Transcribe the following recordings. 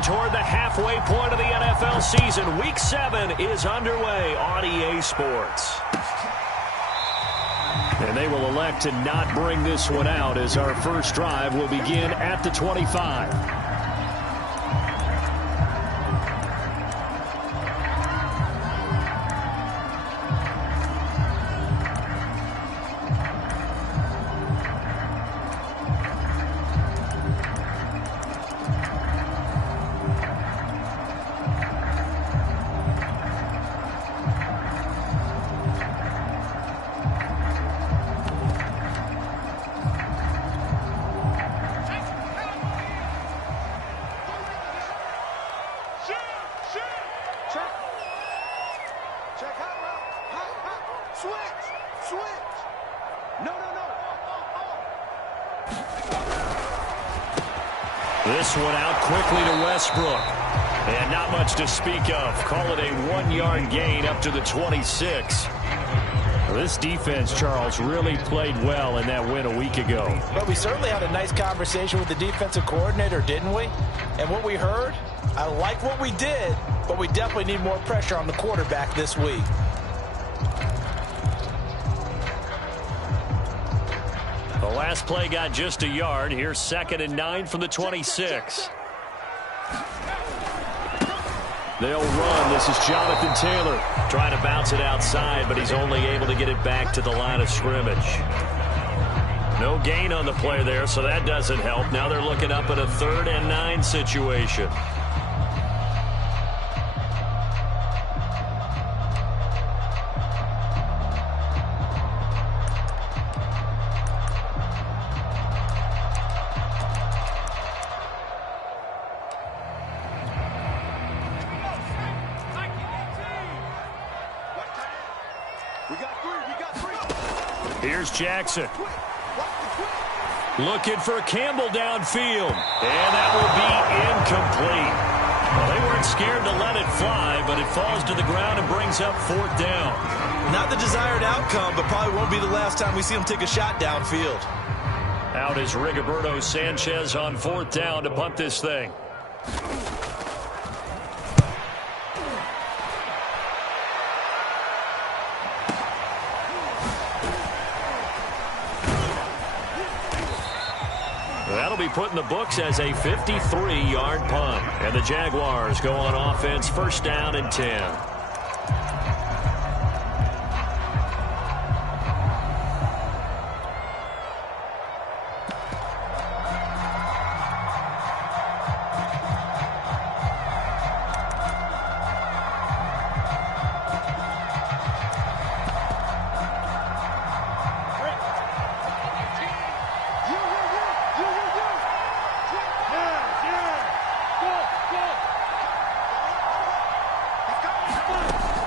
Marching toward the halfway point of the NFL season. Week 7 is underway on EA Sports. And they will elect to not bring this one out as our first drive will begin at the 25. This one out quickly to Westbrook. And not much to speak of. Call it a 1-yard gain up to the 26. This defense, Charles, really played well in that win a week ago. But we certainly had a nice conversation with the defensive coordinator, didn't we? And what we heard, I like what we did, but we definitely need more pressure on the quarterback this week. The last play got just a yard. Here's 2nd and 9 from the 26. They'll run. This is Jonathan Taylor trying to bounce it outside, but he's only able to get it back to the line of scrimmage. No gain on the play there, so that doesn't help. Now they're looking up at a 3rd and 9 situation. Here's Jackson. Looking for Campbell downfield. And that will be incomplete. Well, they weren't scared to let it fly, but it falls to the ground and brings up 4th down. Not the desired outcome, but probably won't be the last time we see him take a shot downfield. Out is Rigoberto Sanchez on 4th down to punt this thing. That'll be put in the books as a 53-yard punt. And the Jaguars go on offense, 1st down and 10.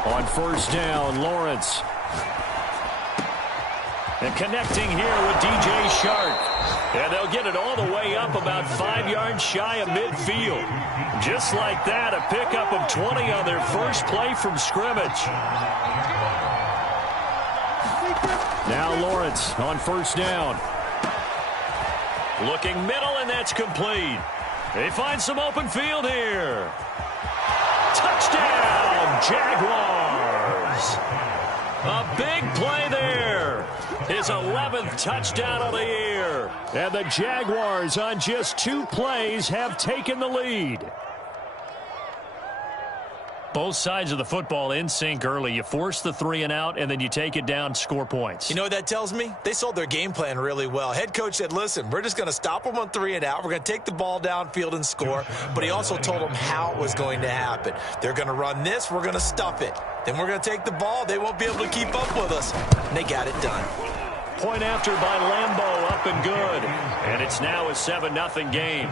On 1st down, Lawrence. And connecting here with DJ Shark. And they'll get it all the way up about 5 yards shy of midfield. Just like that, a pickup of 20 on their first play from scrimmage. Now Lawrence on 1st down. Looking middle, and that's complete. They find some open field here. Touchdown, Jaguars. A big play there. His 11th touchdown of the year. And the Jaguars on just 2 plays have taken the lead. Both sides of the football in sync early. You force the 3 and out, and then you take it down, score points. You know what that tells me? They sold their game plan really well. Head coach said, listen, we're just going to stop them on 3 and out. We're going to take the ball downfield and score. But he also told them how it was going to happen. They're going to run this. We're going to stuff it. Then we're going to take the ball. They won't be able to keep up with us. And they got it done. Point after by Lambeau, up and good. And it's now a 7-0 game.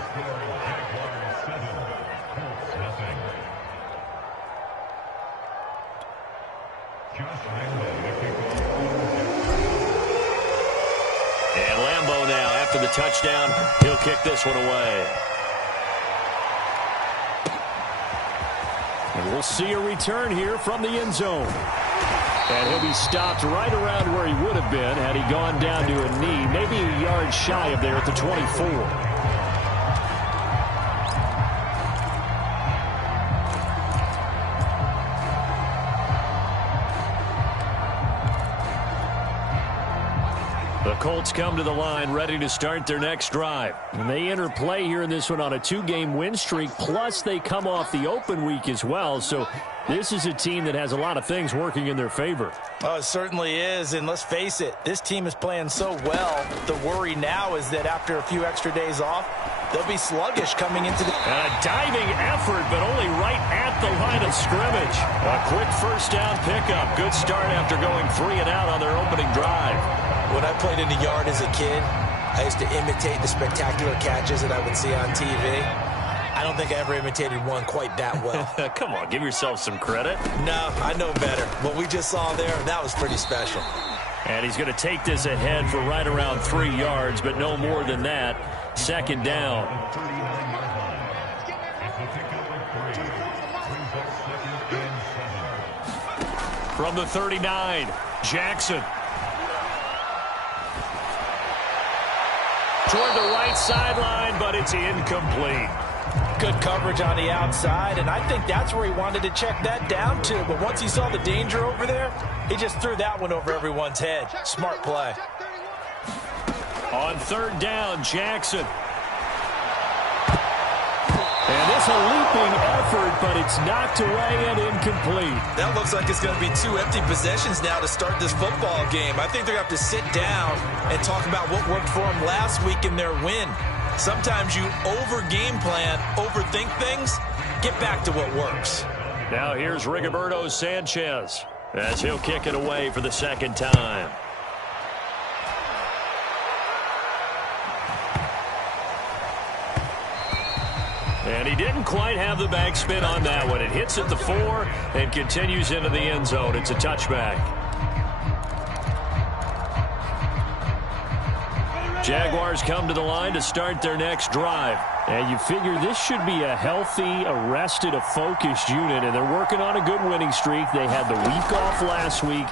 And Lambeau now, after the touchdown, he'll kick this one away. And we'll see a return here from the end zone. And he'll be stopped right around where he would have been had he gone down to a knee, maybe a yard shy of there at the 24. The Colts come to the line ready to start their next drive. And they enter play here in this one on a 2-game win streak, plus they come off the open week as well. So this is a team that has a lot of things working in their favor. Oh, it certainly is, and let's face it, this team is playing so well. The worry now is that after a few extra days off, they'll be sluggish coming into the... And a diving effort, but only right at the line of scrimmage. A quick first down pickup. Good start after going 3 and out on their opening drive. When I played in the yard as a kid, I used to imitate the spectacular catches that I would see on TV. I don't think I ever imitated one quite that well. Come on, give yourself some credit. No, I know better. What we just saw there, that was pretty special. And he's going to take this ahead for right around 3 yards, but no more than that. Second down. From the 39, Jackson. Toward the right sideline, but it's incomplete. Good coverage on the outside, and I think that's where he wanted to check that down to. But once he saw the danger over there, he just threw that one over everyone's head. Smart play. On third down, Jackson. And this a leaping effort, but it's knocked away and incomplete. That looks like it's going to be 2 empty possessions now to start this football game. I think they're going to have to sit down and talk about what worked for them last week in their win. Sometimes you over-game plan, overthink things. Get back to what works. Now here's Rigoberto Sanchez as he'll kick it away for the second time. And he didn't quite have the backspin on that one. It hits at the 4 and continues into the end zone. It's a touchback. Jaguars come to the line to start their next drive. And you figure this should be a healthy, arrested, a focused unit. And they're working on a good winning streak. They had the week off last week.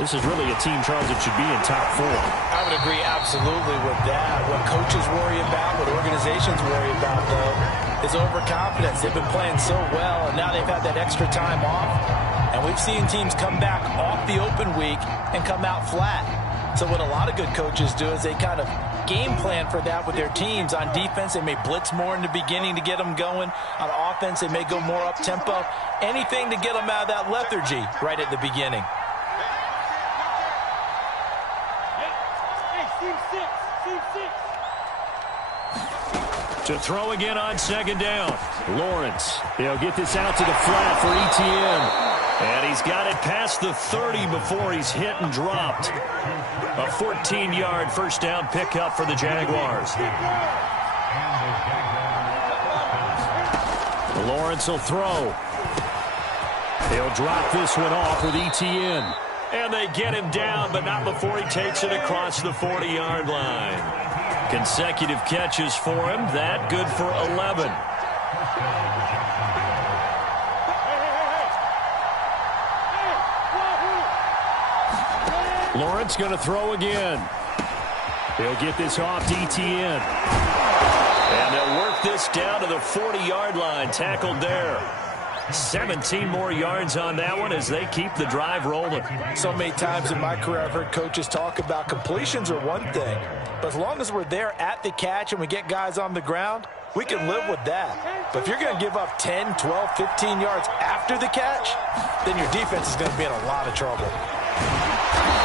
This is really a team, Charles, that should be in top 4. I would agree absolutely with that. What coaches worry about, what organizations worry about, though, is overconfidence. They've been playing so well, and now they've had that extra time off. And we've seen teams come back off the open week and come out flat. So what a lot of good coaches do is they kind of game plan for that with their teams. On defense, they may blitz more in the beginning to get them going. On offense, they may go more up-tempo. Anything to get them out of that lethargy right at the beginning. To throw again on second down. Lawrence. He'll get this out to the flat for ETN. And he's got it past the 30 before he's hit and dropped. A 14-yard first down pickup for the Jaguars. Lawrence will throw. He'll drop this one off with ETN. And they get him down, but not before he takes it across the 40-yard line. Consecutive catches for him. That good for 11. Lawrence going to throw again. He'll get this off to ETN. And they'll work this down to the 40-yard line. Tackled there. 17 more yards on that one as they keep the drive rolling. So many times in my career I've heard coaches talk about completions are one thing, but as long as we're there at the catch and we get guys on the ground, we can live with that. But if you're going to give up 10, 12, 15 yards after the catch, then your defense is going to be in a lot of trouble.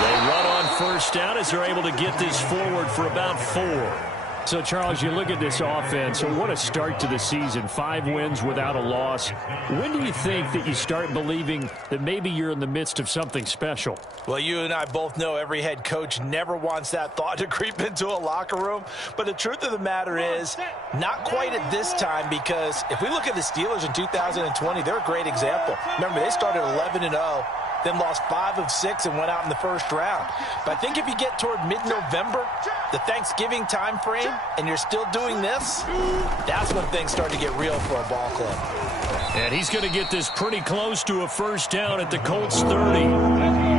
They run on first down as they're able to get this forward for about 4. So, Charles, you look at this offense, so what a start to the season. 5 wins without a loss. When do you think that you start believing that maybe you're in the midst of something special? Well, you and I both know every head coach never wants that thought to creep into a locker room. But the truth of the matter is, not quite at this time, because if we look at the Steelers in 2020, they're a great example. Remember, they started 11-0. Then lost 5 of 6 and went out in the first round. But I think if you get toward mid-November, the Thanksgiving time frame, and you're still doing this, that's when things start to get real for a ball club. And he's going to get this pretty close to a first down at the Colts 30.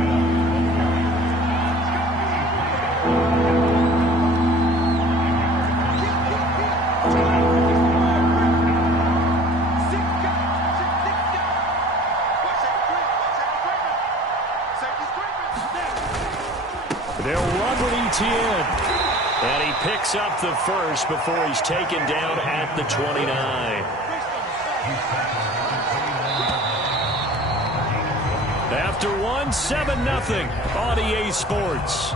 They'll run with ETN. And he picks up the first before he's taken down at the 29. After one, 7-0 on EA Sports.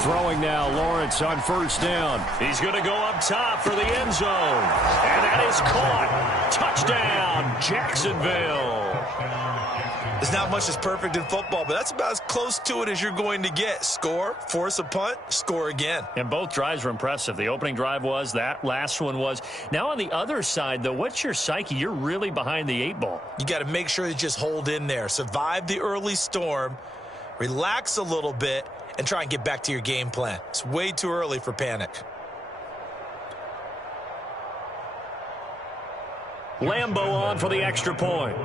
Throwing now, Lawrence on first down. He's going to go up top for the end zone. And that is caught. Touchdown, Jacksonville. There's not much that's perfect in football, but that's about as close to it as you're going to get. Score, force a punt, score again. And both drives were impressive. The opening drive was, that last one was. Now on the other side, though, what's your psyche? You're really behind the 8 ball. You got to make sure you just hold in there. Survive the early storm, relax a little bit, and try and get back to your game plan. It's way too early for panic. Lambeau on for the extra point.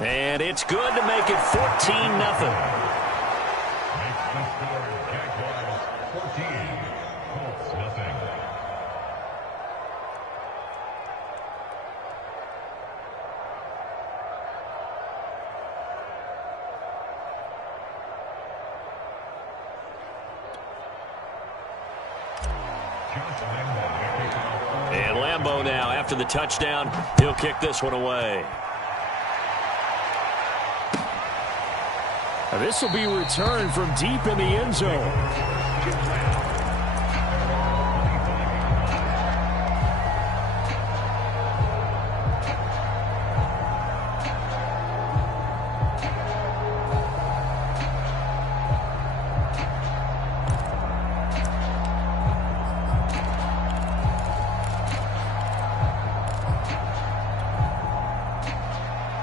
And it's good to make it 14-0. And Lambeau now, after the touchdown, he'll kick this one away. Now this will be returned from deep in the end zone.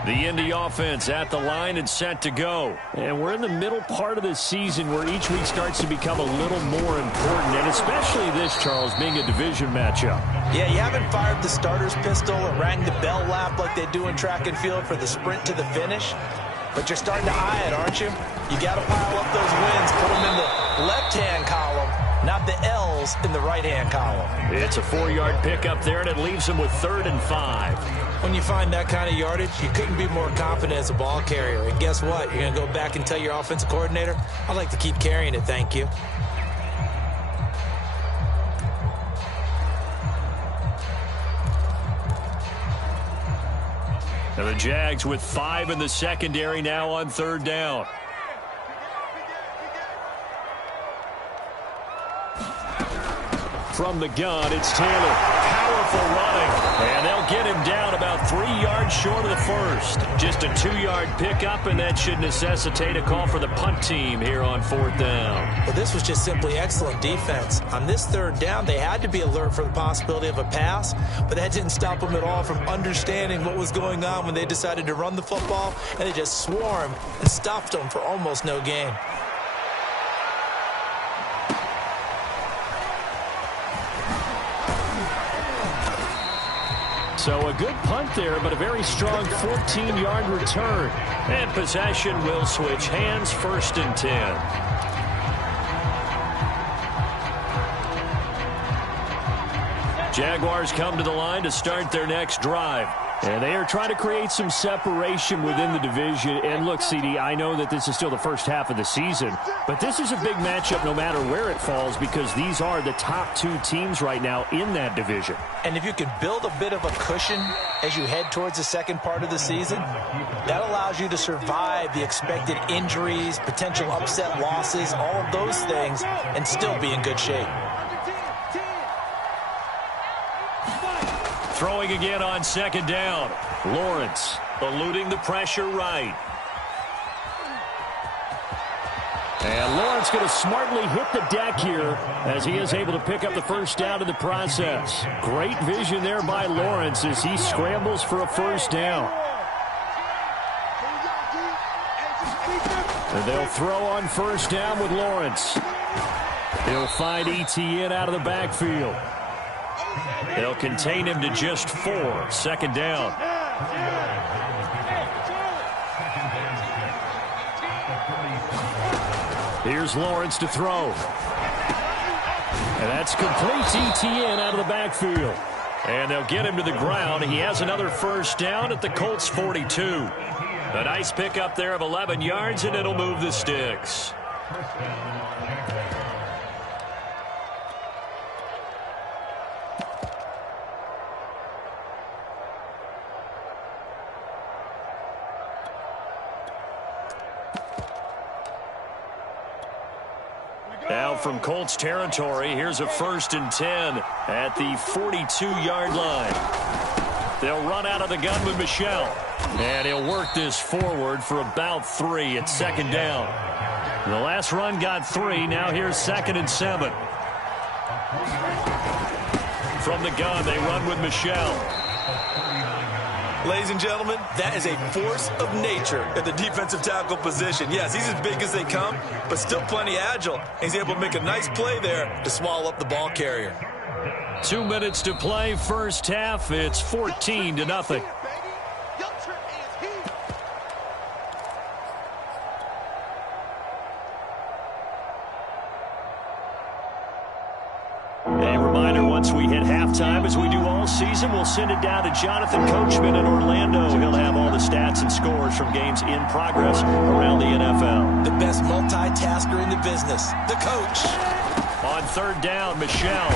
The Indy offense at the line and set to go. And we're in the middle part of the season where each week starts to become a little more important, and especially this, Charles, being a division matchup. Yeah, you haven't fired the starter's pistol or rang the bell lap like they do in track and field for the sprint to the finish, but you're starting to eye it, aren't you? You got to pile up those wins, put them in the left-hand column, not the L's in the right-hand column. It's a 4-yard pickup there, and it leaves them with 3rd and 5. When you find that kind of yardage, you couldn't be more confident as a ball carrier. And guess what? You're going to go back and tell your offensive coordinator, I'd like to keep carrying it, thank you. Now the Jags with 5 in the secondary now on 3rd down. From the gun, it's Taylor. Powerful running. And they'll get him down about 3 yards short of the first. Just a 2-yard pickup, and that should necessitate a call for the punt team here on 4th down. Well, this was just simply excellent defense. On this 3rd down, they had to be alert for the possibility of a pass, but that didn't stop them at all from understanding what was going on when they decided to run the football, and they just swarmed and stopped them for almost no gain. So a good punt there, but a very strong 14-yard return. And possession will switch hands, 1st and 10. Jaguars come to the line to start their next drive. And they are trying to create some separation within the division. And look, CD, I know that this is still the first half of the season, but this is a big matchup no matter where it falls, because these are the top 2 teams right now in that division. And if you can build a bit of a cushion as you head towards the second part of the season, that allows you to survive the expected injuries, potential upset losses, all of those things, and still be in good shape. Throwing again on 2nd down. Lawrence eluding the pressure right. And Lawrence going to smartly hit the deck here as he is able to pick up the 1st down in the process. Great vision there by Lawrence as he scrambles for a 1st down. And they'll throw on first down with Lawrence. He'll find Etienne out of the backfield. They'll contain him to just 4. Second down. Here's Lawrence to throw. And that's complete. Etienne out of the backfield. And they'll get him to the ground. He has another first down at the Colts 42. A nice pickup there of 11 yards, and it'll move the sticks. Now from Colts territory, here's a 1st and 10 at the 42-yard line. They'll run out of the gun with Michel. And he'll work this forward for about 3 at second down. The last run got 3. Now here's 2nd and 7. From the gun, they run with Michel. Ladies and gentlemen, that is a force of nature at the defensive tackle position. Yes, he's as big as they come, but still plenty agile. He's able to make a nice play there to swallow up the ball carrier. 2 minutes to play, first half. It's 14-0. Once we hit halftime, as we do all season, we'll send it down to Jonathan Coachman in Orlando. He'll have all the stats and scores from games in progress around the NFL. The best multitasker in the business, the coach. On third down, Michel.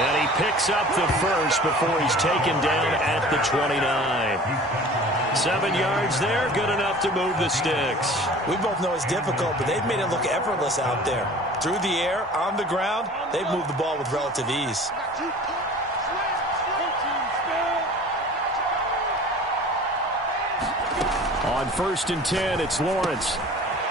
And he picks up the first before he's taken down at the 29. 7 yards there, good enough to move the sticks. We both know it's difficult, but they've made it look effortless out there. Through the air, on the ground, they've moved the ball with relative ease. On 1st and 10, it's Lawrence.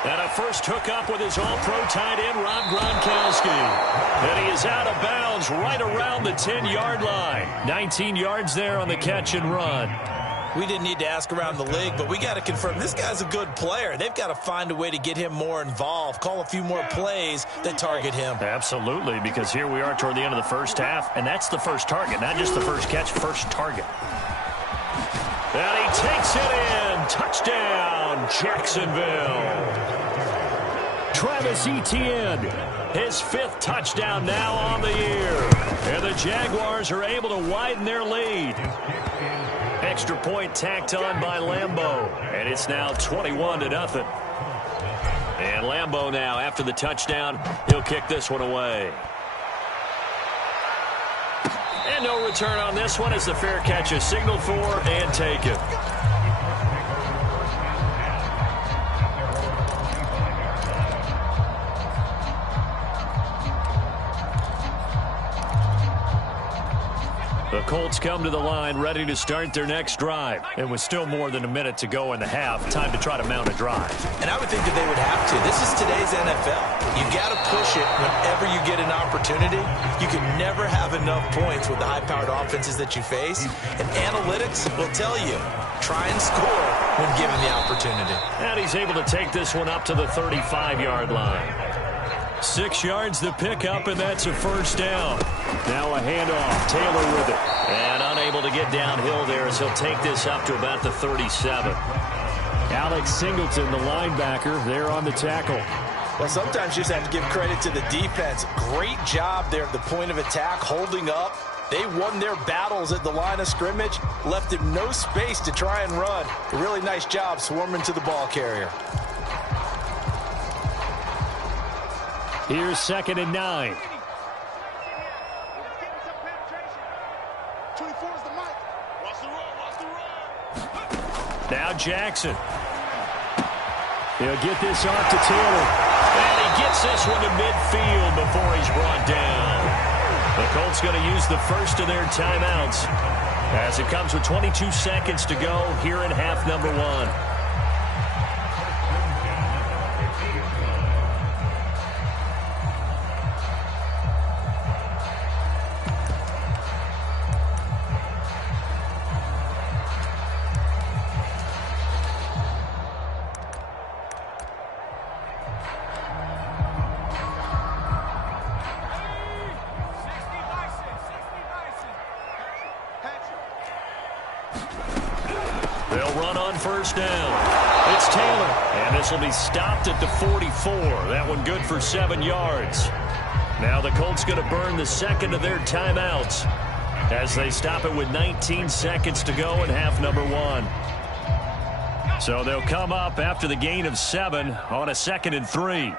And a first hookup with his all-pro tight end, Rob Gronkowski. And he is out of bounds right around the 10-yard line. 19 yards there on the catch and run. We didn't need to ask around the league, but we got to confirm this guy's a good player. They've got to find a way to get him more involved, call a few more plays that target him. Absolutely, because here we are toward the end of the first half, and that's the first target, not just the first catch, first target. And he takes it in. Touchdown, Jacksonville. Travis Etienne, his 5th touchdown now on the year. And the Jaguars are able to widen their lead. Extra point tacked on by Lambeau. And it's now 21-0. And Lambeau now, after the touchdown, he'll kick this one away. And no return on this one as the fair catch is signaled for and taken. The Colts come to the line ready to start their next drive. And with still more than a minute to go in the half, time to try to mount a drive. And I would think that they would have to. This is today's NFL. You got to push it whenever you get an opportunity. You can never have enough points with the high-powered offenses that you face. And analytics will tell you, try and score when given the opportunity. And he's able to take this one up to the 35-yard line. 6 yards the pickup, and that's a first down. Now a handoff. Taylor with it. And unable to get downhill there as he'll take this up to about the 37. Alex Singleton, the linebacker, there on the tackle. Well, sometimes you just have to give credit to the defense. Great job there at the point of attack, holding up. They won their battles at the line of scrimmage, left him no space to try and run. A really nice job swarming to the ball carrier. Here's 2nd and 9. Now Jackson. He'll get this off to Taylor. And he gets this one to midfield before he's brought down. The Colts going to use the first of their timeouts as it comes with 22 seconds to go here in half number 1. on first down. It's Taylor, and this will be stopped at the 44. That one good for 7 yards. Now the Colts going to burn the second of their timeouts as they stop it with 19 seconds to go in half number 1. So they'll come up after the gain of 7 on a 2nd and 3.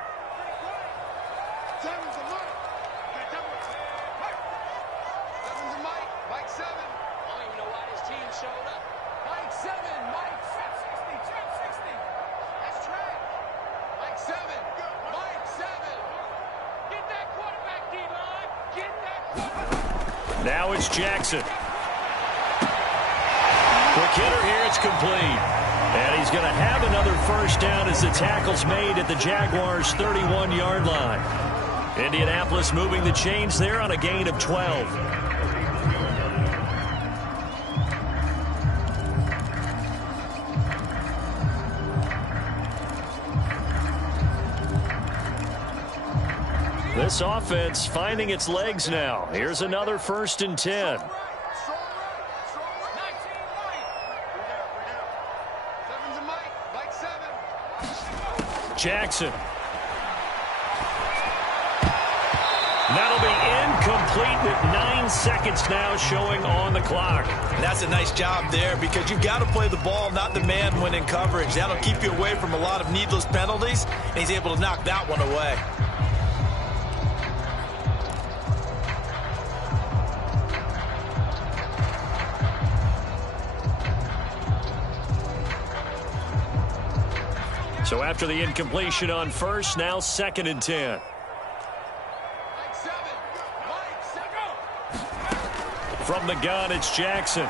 Now it's Jackson. Quick hitter here, it's complete. And he's going to have another first down as the tackle's made at the Jaguars' 31-yard line. Indianapolis moving the chains there on a gain of 12. This offense finding its legs now. Here's another 1st and 10. Jackson. That'll be incomplete with 9 seconds now showing on the clock. And that's a nice job there because you've got to play the ball, not the man when in coverage. That'll keep you away from a lot of needless penalties, and he's able to knock that one away. So after the incompletion on first, now 2nd and 10. From the gun, it's Jackson.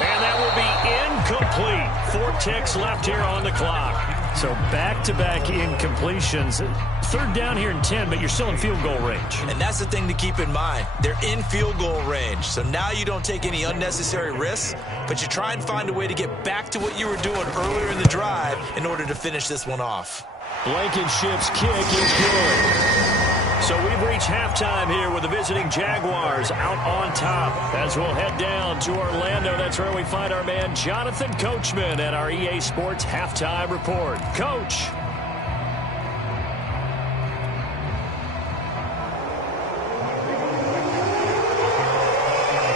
And that will be incomplete. 4 ticks left here on the clock. So back-to-back incompletions. 3rd down here and 10, but you're still in field goal range. And that's the thing to keep in mind. They're in field goal range. So now you don't take any unnecessary risks, but you try and find a way to get back to what you were doing earlier in the drive in order to finish this one off. Blankenship's kick is good. So we've reached halftime here with the visiting Jaguars out on top. As we'll head down to Orlando, that's where we find our man Jonathan Coachman at our EA Sports Halftime Report. Coach.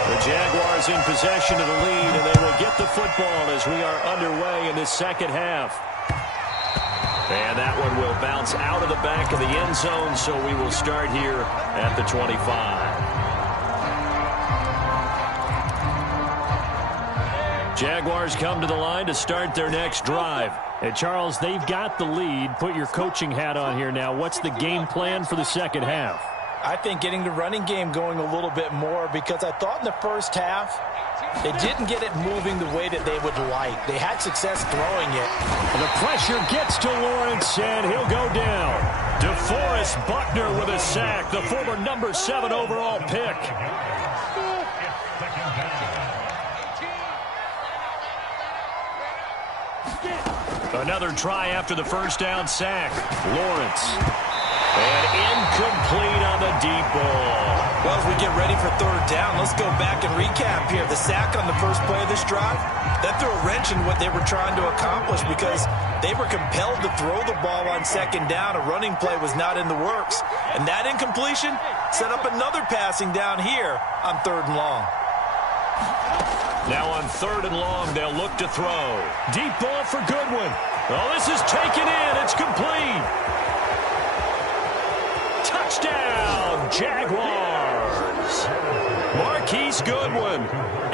The Jaguars in possession of the lead, and they will get the football as we are underway in this second half. And that one will bounce out of the back of the end zone, so we will start here at the 25. Jaguars come to the line to start their next drive. And Charles, they've got the lead. Put your coaching hat on here now. What's the game plan for the second half? I think getting the running game going a little bit more because I thought in the first half they didn't get it moving the way that they would like. They had success throwing it. The pressure gets to Lawrence, and he'll go down. DeForest Buckner with a sack, the former number 7 overall pick. Another try after the first down sack. Lawrence. And incomplete on the deep ball. Well, as we get ready for 3rd down, let's go back and recap here. The sack on the first play of this drive, that threw a wrench in what they were trying to accomplish because they were compelled to throw the ball on 2nd down. A running play was not in the works. And that incompletion set up another passing down here on 3rd and long. Now on 3rd and long, they'll look to throw. Deep ball for Goodwin. Oh, this is taken in. It's complete. Touchdown, Jaguars. Marquise Goodwin,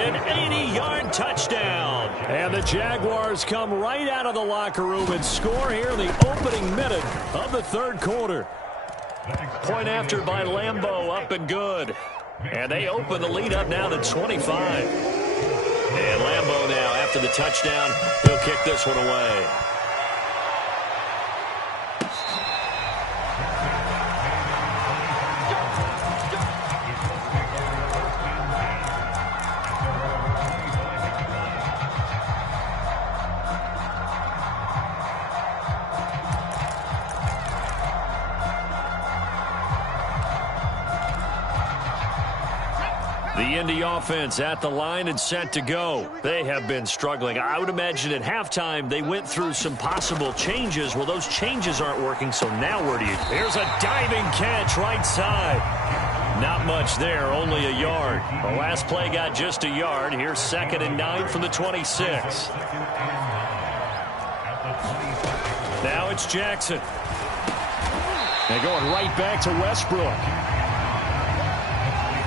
an 80-yard touchdown. And the Jaguars come right out of the locker room and score here in the opening minute of the 3rd quarter. Point after by Lambeau, up and good. And they open the lead up now to 25. And Lambeau now, after the touchdown, he'll kick this one away. The Indy offense at the line and set to go. They have been struggling. I would imagine at halftime they went through some possible changes. Well, those changes aren't working, so now where do you... Here's a diving catch right side. Not much there, only a yard. The last play got just a yard. Here's 2nd and 9 from the 26. Now it's Jackson. They're going right back to Westbrook.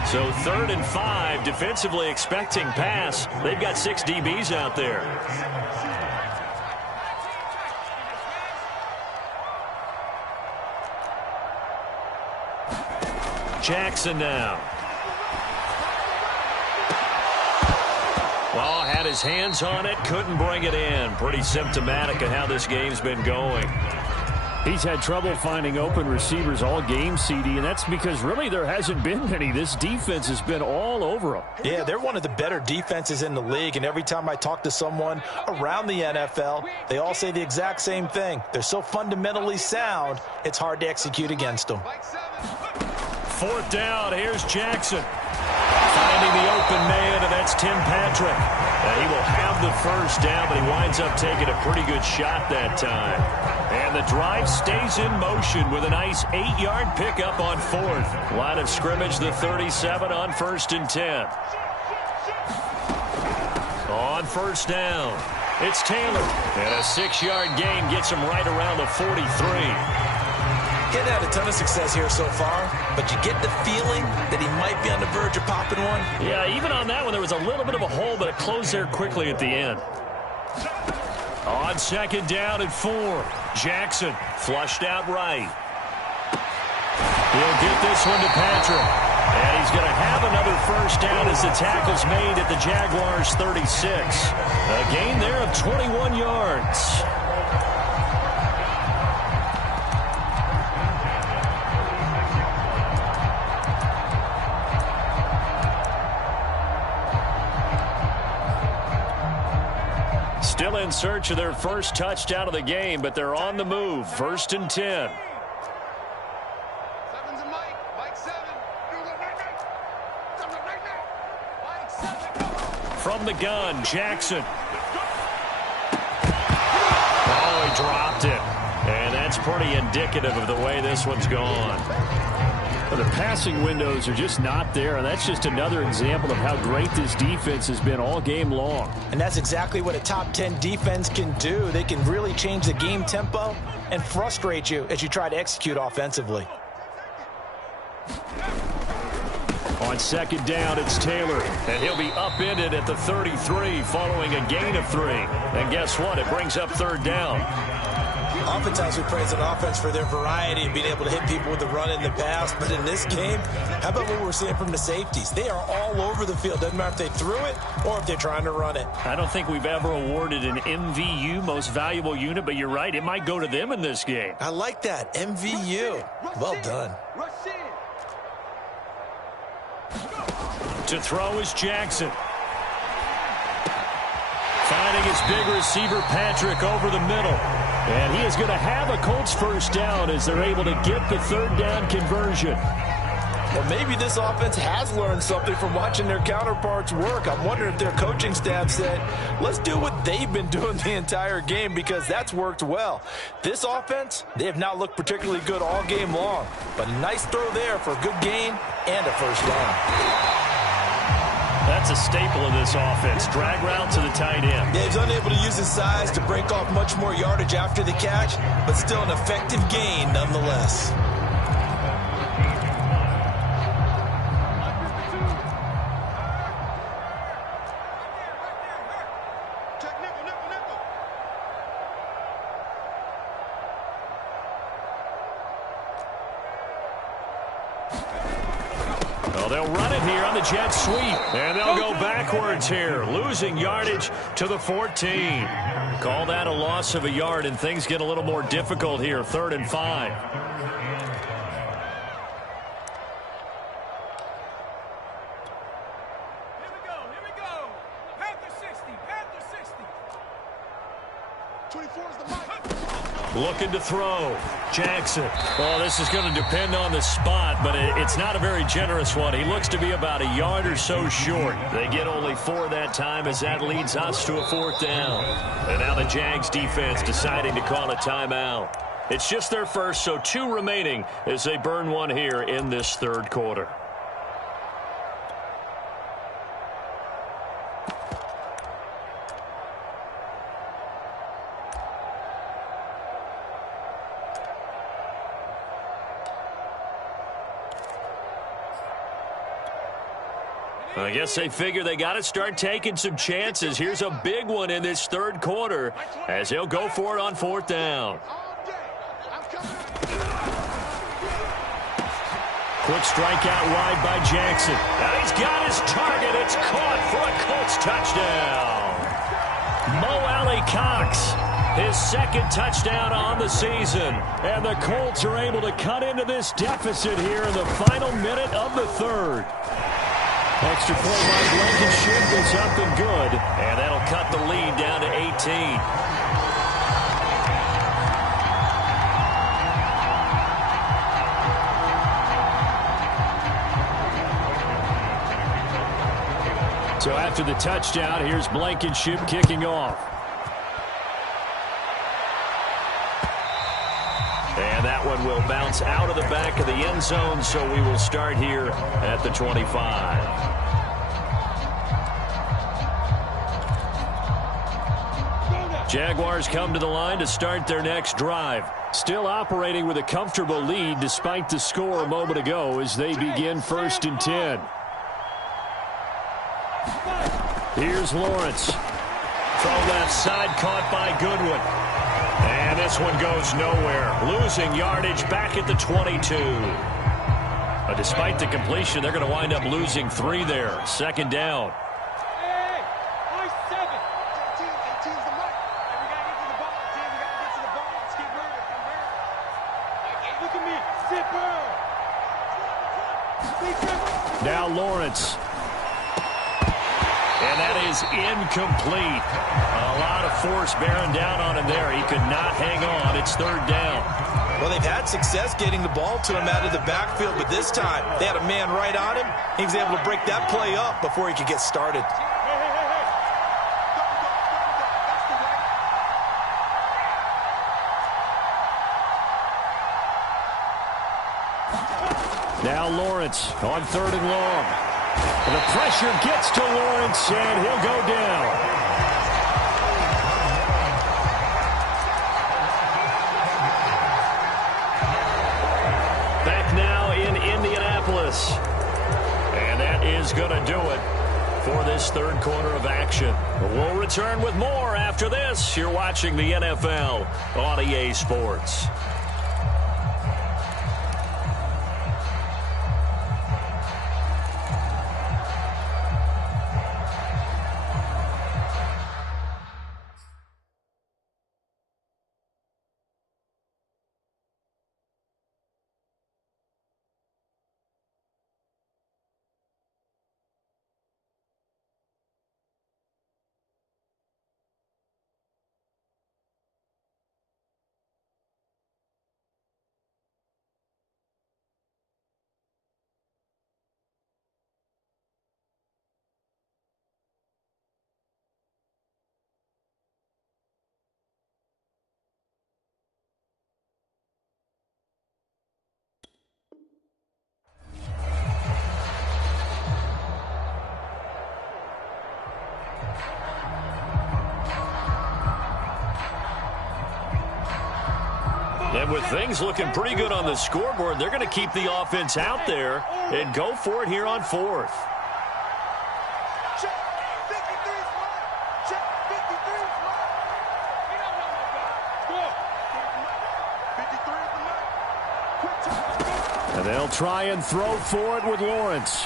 So 3rd and 5, defensively expecting pass. They've got 6 DBs out there. Jackson now. Well, had his hands on it, couldn't bring it in. Pretty symptomatic of how this game's been going. He's had trouble finding open receivers all game, CD, and that's because really there hasn't been many. This defense has been all over him. Yeah, they're one of the better defenses in the league, and every time I talk to someone around the NFL, they all say the exact same thing. They're so fundamentally sound, it's hard to execute against them. 4th down, here's Jackson. Finding the open man, and that's Tim Patrick. He will have the 1st down, but he winds up taking a pretty good shot that time. And the drive stays in motion with a nice 8-yard pickup on 4th. Line of scrimmage, the 37 on 1st and 10. On 1st down, it's Taylor. And a 6-yard gain gets him right around the 43. He's had a ton of success here so far, but you get the feeling that he might be on the verge of popping one. Yeah, even on that one, there was a little bit of a hole, but it closed there quickly at the end. On 2nd down and 4, Jackson flushed out right. He'll get this one to Patrick. And he's going to have another 1st down as the tackle's made at the Jaguars' 36. A gain there of 21 yards. Still in search of their 1st touchdown of the game, but they're on the move. 1st and 10. From the gun, Jackson. Oh, he dropped it. And that's pretty indicative of the way this one's gone. The passing windows are just not there, and that's just another example of how great this defense has been all game long. And that's exactly what a top 10 defense can do. They can really change the game tempo and frustrate you as you try to execute offensively. On 2nd down, it's Taylor, and he'll be upended at the 33 following a gain of 3. And guess what? It brings up 3rd down. Oftentimes we praise an offense for their variety and being able to hit people with the run in the pass. But in this game, how about what we're seeing from the safeties? They are all over the field. Doesn't matter if they threw it or if they're trying to run it. I don't think we've ever awarded an MVU, most valuable unit, but you're right. It might go to them in this game. I like that. MVU. Well done. To throw is Jackson. Finding his big receiver, Patrick, over the middle. And he is going to have a Colts 1st down as they're able to get the 3rd down conversion. Well, maybe this offense has learned something from watching their counterparts work. I'm wondering if their coaching staff said, let's do what they've been doing the entire game, because that's worked well. This offense, they have not looked particularly good all game long. But a nice throw there for a good gain and a 1st down. That's a staple of this offense. Drag route to the tight end. Yeah, he's unable to use his size to break off much more yardage after the catch, but still an effective gain nonetheless. Well, they'll run it here on the jet sweep, and they'll go backwards here, losing yardage to the 14. Call that a loss of a yard, and things get a little more difficult here, 3rd and 5. Here we go. Panther 60, Panther 60. 24 is the mic. Looking to throw. Jackson. Well, this is going to depend on the spot, but it's not a very generous one. He looks to be about a yard or so short. They get only 4 that time as that leads us to a 4th down. And now the Jags defense deciding to call a timeout. It's just their first, so 2 remaining as they burn one here in this 3rd quarter. I guess they figure they got to start taking some chances. Here's a big one in this 3rd quarter as he'll go for it on 4th down. Quick strike out wide by Jackson. Now he's got his target. It's caught for a Colts touchdown. Mo Alley-Cox, his 2nd touchdown on the season. And the Colts are able to cut into this deficit here in the final minute of the 3rd. Extra point by Blankenship is up and good. And that'll cut the lead down to 18. So after the touchdown, here's Blankenship kicking off. And that one will bounce out of the back of the end zone, so we will start here at the 25. Jaguars come to the line to start their next drive. Still operating with a comfortable lead despite the score a moment ago as they begin 1st and 10. Here's Lawrence. Throw left side caught by Goodwin. And this one goes nowhere. Losing yardage back at the 22. But despite the completion, they're going to wind up losing 3 there. 2nd down. Now Lawrence. And that is incomplete. A lot of force bearing down on him there. He could not hang on. It's 3rd down. Well, they've had success getting the ball to him out of the backfield, but this time they had a man right on him. He was able to break that play up before he could get started. Now Lawrence on 3rd and long. And the pressure gets to Lawrence, and he'll go down. Back now in Indianapolis. And that is going to do it for this 3rd quarter of action. We'll return with more after this. You're watching the NFL on EA Sports. And with things looking pretty good on the scoreboard, they're going to keep the offense out there and go for it here on 4th. And they'll try and throw for it with Lawrence.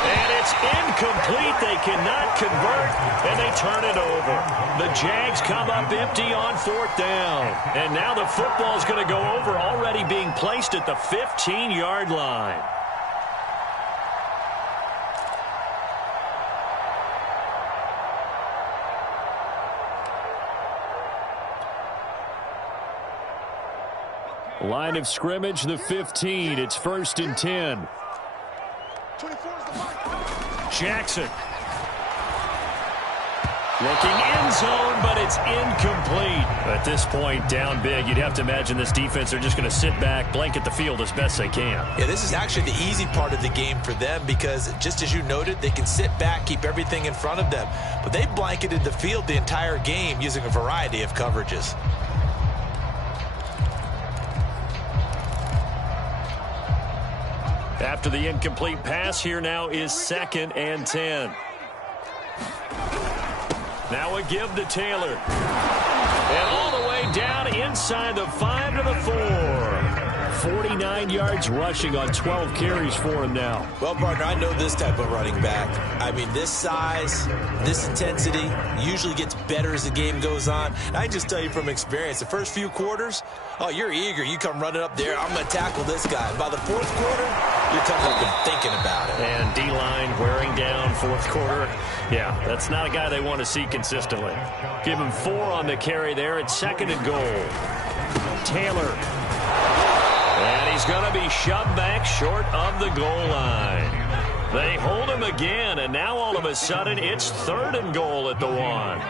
And it's incomplete. They cannot convert, and they turn it over. The Jags come up empty on 4th down. And now the football is going to go over, already being placed at the 15-yard line. Line of scrimmage, the 15. It's 1st and 10. Jackson. Looking end zone, but it's incomplete. At this point, down big, you'd have to imagine this defense are just going to sit back, blanket the field as best they can. Yeah, this is actually the easy part of the game for them because, just as you noted, they can sit back, keep everything in front of them. But they blanketed the field the entire game using a variety of coverages. After the incomplete pass, here now is 2nd and 10. Now a give to Taylor. And all the way down inside the 5 to the 4. 49 yards rushing on 12 carries for him now. Well, partner, I know this type of running back. I mean, this size, this intensity usually gets better as the game goes on. And I just tell you from experience, the first few quarters, oh, you're eager. You come running up there, I'm going to tackle this guy. By the 4th quarter, you're coming up and thinking about it. And D-line wearing down 4th quarter. Yeah, that's not a guy they want to see consistently. Give him 4 on the carry there. It's 2nd and goal. Taylor. And he's going to be shoved back short of the goal line. They hold him again, and now all of a sudden it's 3rd and goal at the 1.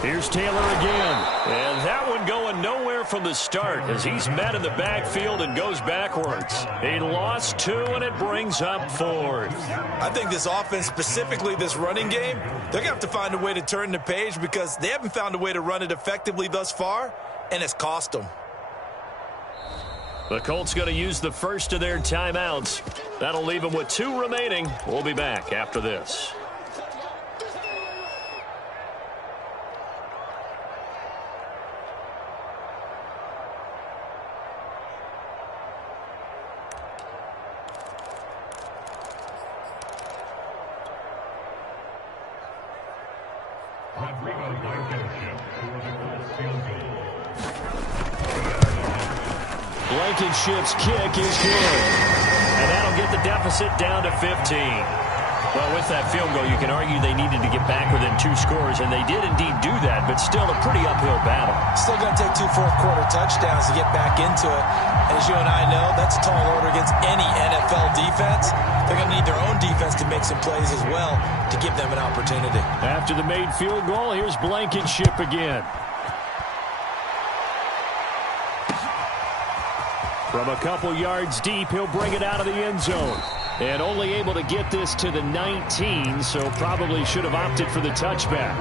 Here's Taylor again. And that one going nowhere from the start as he's met in the backfield and goes backwards. He lost 2, and it brings up 4th. I think this offense, specifically this running game, they're going to have to find a way to turn the page because they haven't found a way to run it effectively thus far, and it's cost them. The Colts going to use the first of their timeouts. That'll leave them with 2 remaining. We'll be back after this. Blankenship's kick is good. And that'll get the deficit down to 15. Well, with that field goal, you can argue they needed to get back within 2 scores, and they did indeed do that, but still a pretty uphill battle. Still going to take 2 fourth-quarter touchdowns to get back into it. And as you and I know, that's a tall order against any NFL defense. They're going to need their own defense to make some plays as well to give them an opportunity. After the made field goal, here's Blankenship again. From a couple yards deep, he'll bring it out of the end zone. And only able to get this to the 19, so probably should have opted for the touchback.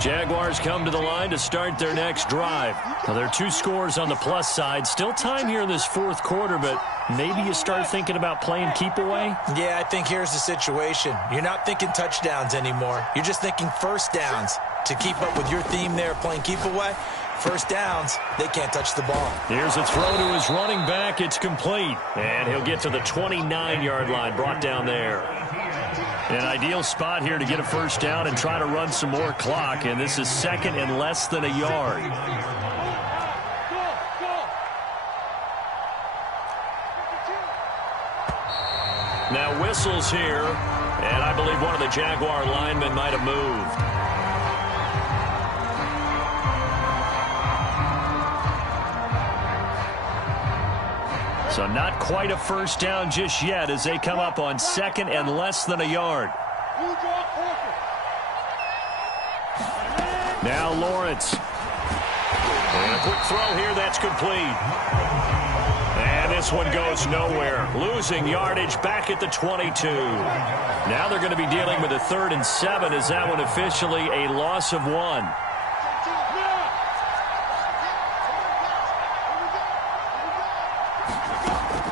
Jaguars come to the line to start their next drive. Now, there are 2 scores on the plus side. Still time here in this 4th quarter, but maybe you start thinking about playing keep away? Yeah, I think here's the situation. You're not thinking touchdowns anymore. You're just thinking first downs. To keep up with your theme there, playing keep away, first downs, they can't touch the ball. Here's a throw to his running back. It's complete. And he'll get to the 29-yard line, brought down there. An ideal spot here to get a first down and try to run some more clock. And this is 2nd and less than a yard. Now whistles here. And I believe one of the Jaguar linemen might have moved. So not quite a first down just yet as they come up on 2nd and less than a yard. Now Lawrence. And a quick throw here, that's complete. And this one goes nowhere. Losing yardage back at the 22. Now they're going to be dealing with a 3rd and 7 as that one officially a loss of 1.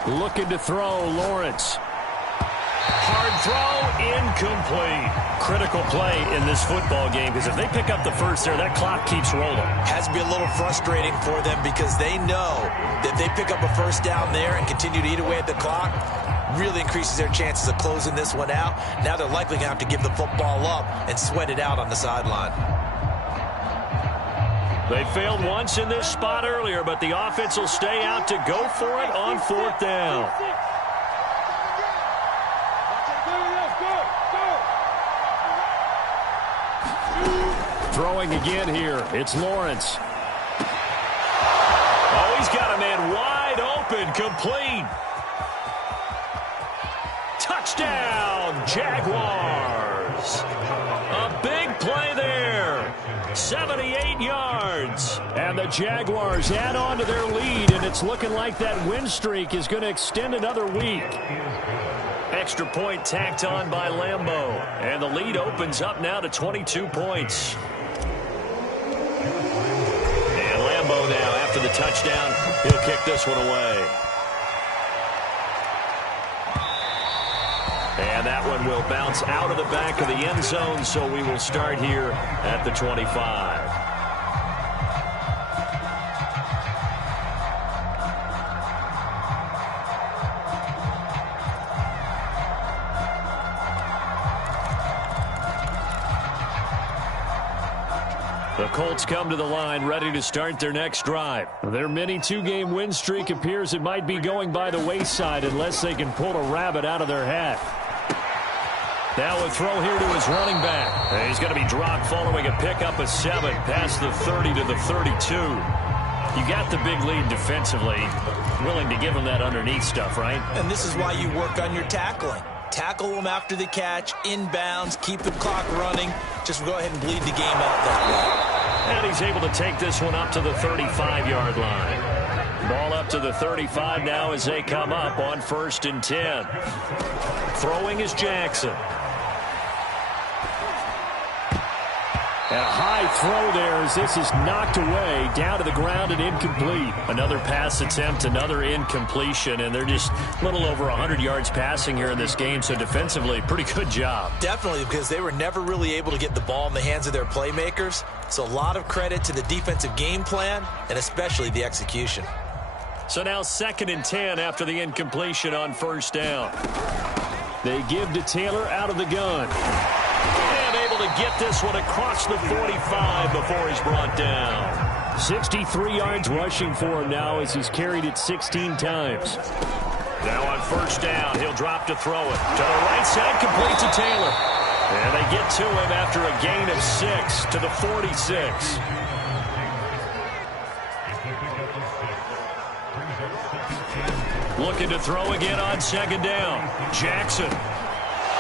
Looking to throw, Lawrence. Hard throw, incomplete. Critical play in this football game because if they pick up the first there, that clock keeps rolling. Has to be a little frustrating for them because they know that they pick up a first down there and continue to eat away at the clock, really increases their chances of closing this one out. Now they're likely going to have to give the football up and sweat it out on the sideline. They failed once in this spot. spot earlier, but the offense will stay out to go for it on 4th down. Throwing again here, it's Lawrence. Oh, he's got a man wide open, complete. Touchdown, Jaguars. A big play there. 78 yards. And the Jaguars add on to their lead, and it's looking like that win streak is going to extend another week. Extra point tacked on by Lambeau. And the lead opens up now to 22 points. And Lambeau now, after the touchdown, he'll kick this one away. And that one will bounce out of the back of the end zone, so we will start here at the 25. The Colts come to the line ready to start their next drive. Their mini two-game win streak appears it might be going by the wayside unless they can pull a rabbit out of their hat. Now a throw here to his running back. And he's going to be dropped following a pickup of 7 past the 30 to the 32. You got the big lead defensively. Willing to give him that underneath stuff, right? And this is why you work on your tackling. Tackle them after the catch, inbounds, keep the clock running. Just go ahead and bleed the game out that way. And he's able to take this one up to the 35-yard line. Ball up to the 35 now as they come up on 1st and 10. Throwing is Jackson. And a high throw there as this is knocked away, down to the ground and incomplete. Another pass attempt, another incompletion, and they're just a little over 100 yards passing here in this game, so defensively, pretty good job. Definitely, because they were never really able to get the ball in the hands of their playmakers, so a lot of credit to the defensive game plan and especially the execution. So now 2nd and 10 after the incompletion on 1st down. They give to Taylor out of the gun. And able to get this one across the 45 before he's brought down. 63 yards rushing for him now as he's carried it 16 times. Now on 1st down, he'll drop to throw it. To the right side, complete to Taylor. And they get to him after a gain of 6 to the 46. Looking to throw again on 2nd down. Jackson.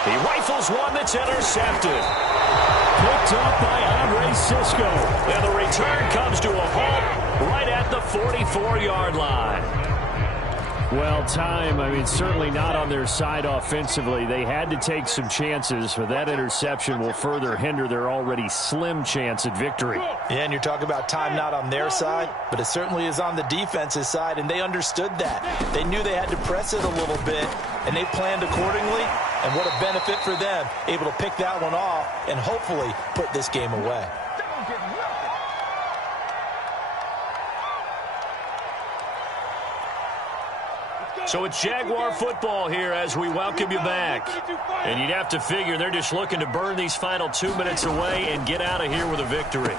He rifles one that's intercepted. Picked up by Andre Cisco. And the return comes to a halt right at the 44-yard line. Well, time, certainly not on their side offensively. They had to take some chances, but that interception will further hinder their already slim chance at victory. Yeah, and you're talking about time not on their side, but it certainly is on the defense's side, and they understood that. They knew they had to press it a little bit, and they planned accordingly, and what a benefit for them, able to pick that one off and hopefully put this game away. So it's Jaguar football here as we welcome you back. And you'd have to figure they're just looking to burn these final 2 minutes away and get out of here with a victory.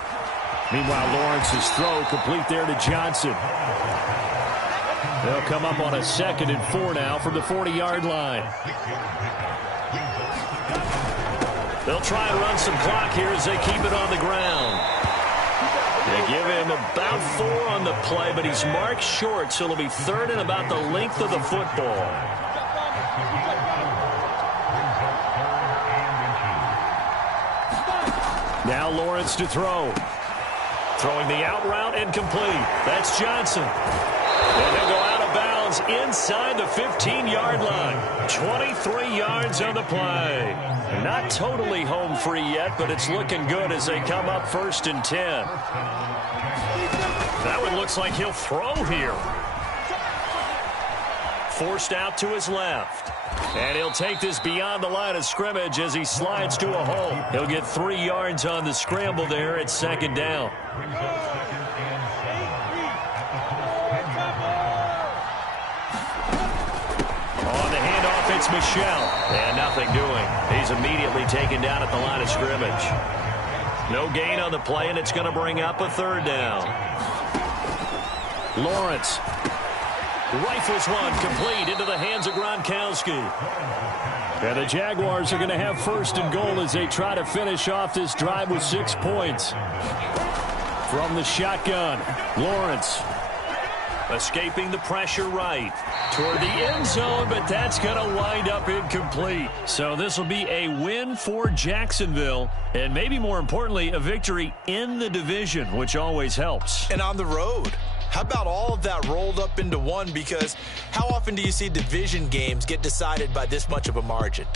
Meanwhile, Lawrence's throw complete there to Johnson. They'll come up on a 2nd and 4 now from the 40-yard line. They'll try and run some clock here as they keep it on the ground. They give him about 4 on the play, but he's marked short, so it'll be 3rd and about the length of the football. Now Lawrence to throw. Throwing the out route incomplete. That's Johnson. And he'll go out of bounds inside the 15-yard line. 23 yards on the play. Not totally home free yet, but it's looking good as they come up 1st and 10. That one looks like he'll throw here. Forced out to his left. And he'll take this beyond the line of scrimmage as he slides to a hole. He'll get 3 yards on the scramble there at 2nd down. On the handoff, it's Michel. And nothing doing. He's immediately taken down at the line of scrimmage. No gain on the play, and it's going to bring up a 3rd down. Lawrence rifles one complete into the hands of Gronkowski. And the Jaguars are going to have first and goal as they try to finish off this drive with 6 points. From the shotgun, Lawrence. Escaping the pressure right toward the end zone, but that's going to wind up incomplete. So this will be a win for Jacksonville, and maybe more importantly, a victory in the division, which always helps. And on the road. How about all of that rolled up into one? Because how often do you see division games get decided by this much of a margin?